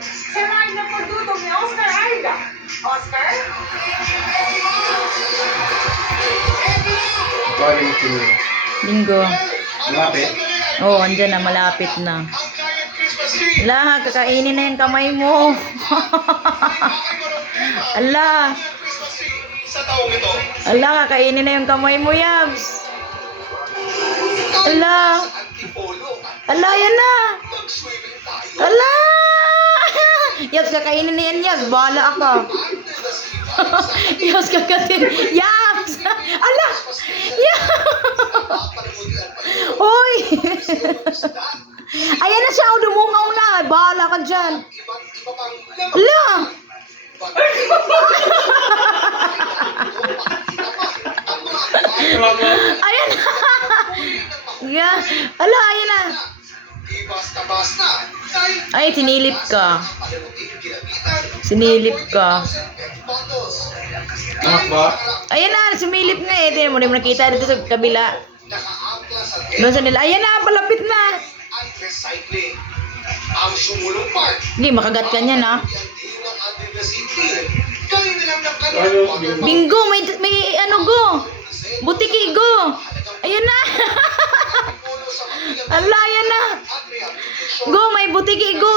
Sa ride na pagdutog ni Oscar Aida. Oscar? Bingo. Malapit. Oh, andyan na, malapit na. Ala, kakainin na yung kamay mo. Ala. Ala, kakainin na yung kamay mo, Yabs. Ala. Ala, yan na. Ala. Yabs, kakainin na yan, Yabs. Bahala ako. Yabs, kakainin. Yabs. Ala. Yabs. Hoy. Ayan na siya, dumungaw na. Bahala ka dyan. Ala. Ayan na. Yeah. Ala, ayan na. Ay, sinilip ka. Sinilip ka. Anak ba? Ayan na, sumilip na eh. Tingnan mo, di mo nakita dito sa kabila. Doon sa nila. Ayan na, palapit na. Hindi, makagat ka niyan ha. Bingo, may ano go. Butiki go. Ayan na. Ala, ayan na. Go, may butiki go.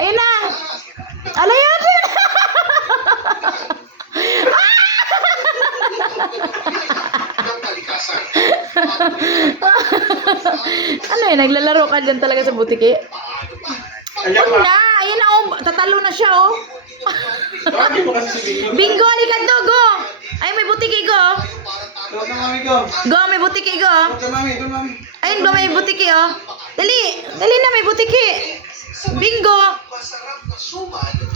Ayan na. Ala, yan. Ano eh, naglalaro ka dyan talaga sa butiki? Ayan Huwag ba? na, ayan na oh, tatalo na siya oh. Bakit mo kasi si Bingo? Bingo, halika do, go. Ay, may butiki go. Ito na mami ko. Go, may butiki go. Ito mami, ito mami. Ayun go, may butiki oh. Dali, dali na, may butiki. Bingo.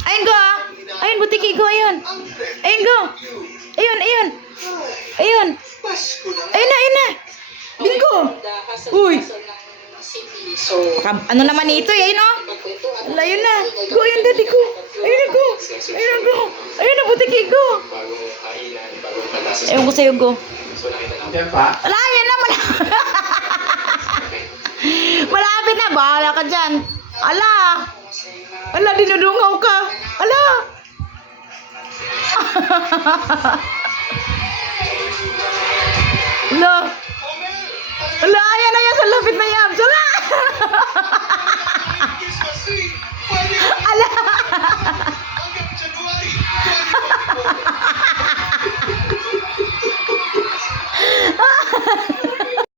Ayun go. Ayun, butiki go, ayun. Ayun go. Ayun, ayun. Ayun. Ayun na, ayun na. Bingo. Uy. Ano naman ito eh, ayun oh. Ayun na. Go, ayun daddy ko. Ayun na go. Ayun na go. Ayun na, butiki go. Ayun ko sa'yo go. Yan pa? Wala, yan na. Malapit na. Bahala ka dyan. Ala. Ala, dinudungaw ka. Ala. Ala. Ala, ayan na yan. Sa lapit na yan. Ala.